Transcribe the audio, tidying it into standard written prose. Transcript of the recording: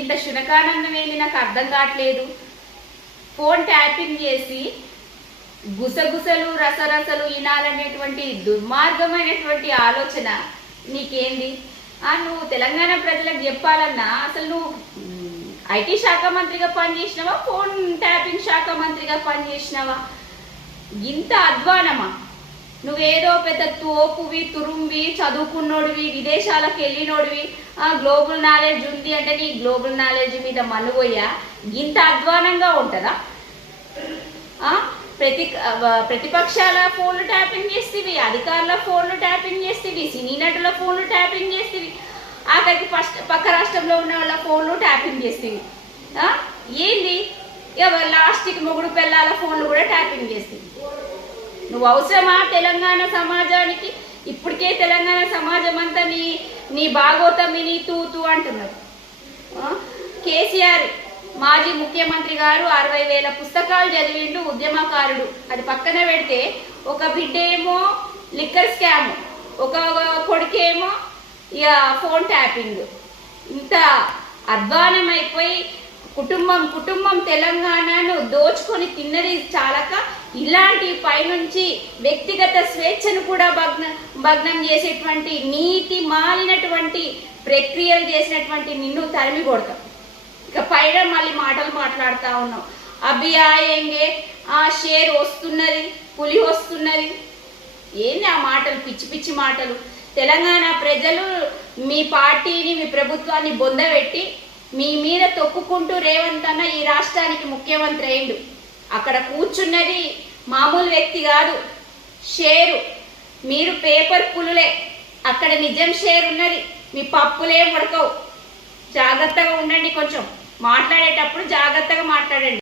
ఇంత శునకానందం ఏంది నాకు అర్థం కావట్లేదు. ఫోన్ ట్యాపింగ్ చేసి గుసగుసలు రసరసలు వినాలనేటువంటి దుర్మార్గమైనటువంటి ఆలోచన నీకేంది? నువ్వు తెలంగాణ ప్రజలకు చెప్పాలన్నా అసలు నువ్వు ఐటీ శాఖ మంత్రిగా పనిచేసినావా, ఫోన్ ట్యాపింగ్ శాఖ మంత్రిగా పనిచేసినావా? ఇంత అధ్వానమా? నువ్వేదో పెద్ద తోపువి, తురుంవి, చదువుకున్నోడివి, విదేశాలకు వెళ్ళినోడివి, గ్లోబల్ నాలెడ్జ్ ఉంది అంటే నీ గ్లోబల్ నాలెడ్జ్ మీద మనుగోయ్యా ఇంత అధ్వానంగా ఉంటుందా? ప్రతిపక్షాల ఫోన్లు ట్యాపింగ్ చేస్తేవి, అధికారుల ఫోన్లు ట్యాపింగ్ చేస్తేవి, సినీ నటుల ఫోన్లు ట్యాపింగ్ చేస్తేవి, ఆఖరికి పక్క రాష్ట్రంలో ఉన్న వాళ్ళ ఫోన్లు ట్యాపింగ్ చేస్తేవి. ఏంది లాస్ట్కి మొగుడు పిల్లల ఫోన్లు కూడా ట్యాపింగ్ చేస్తేవి. నువ్వు అవసరమా తెలంగాణ సమాజానికి? ఇప్పటికే తెలంగాణ సమాజం అంతా నీ భాగోతం నీ తూ అంటున్నారు. కేసీఆర్ మాజీ ముఖ్యమంత్రి గారు 60,000 పుస్తకాలు చదివిండు, ఉద్యమకారుడు. అది పక్కన పెడితే ఒక బిడ్డ ఏమో లిక్కర్ స్కామ్, ఒక కొడుకేమో ఇక ఫోన్ ట్యాపింగ్. ఇంత అధ్వానం అయిపోయి కుటుంబం తెలంగాణను దోచుకొని తిన్నది చాలక ఇలాంటి పైనుంచి వ్యక్తిగత స్వేచ్ఛను కూడా భగ్నం చేసేటువంటి నీతి మాలినటువంటి ప్రక్రియలు చేసినటువంటి నిన్ను తరిమి కొడతాం. ఇక పైన మళ్ళీ మాటలు మాట్లాడుతూ ఉన్నాం. అభి ఆయేంగే, షేర్ వస్తున్నది, పులి వస్తున్నది. ఏంది ఆ మాటలు? పిచ్చి పిచ్చి మాటలు. తెలంగాణ ప్రజలు మీ పార్టీని, మీ ప్రభుత్వాన్ని బొందబెట్టి మీ మీద తొక్కుకుంటూ రేవంత్ అన్న ఈ రాష్ట్రానికి ముఖ్యమంత్రి అయిండు. అక్కడ కూర్చున్నది మామూలు వ్యక్తి కాదు, షేరు. మీరు పేపర్ పులులే, అక్కడ నిజం షేర్ ఉన్నది. మీ పప్పులే ఉడకవు. జాగ్రత్తగా ఉండండి, కొంచెం మాట్లాడేటప్పుడు జాగ్రత్తగా మాట్లాడండి.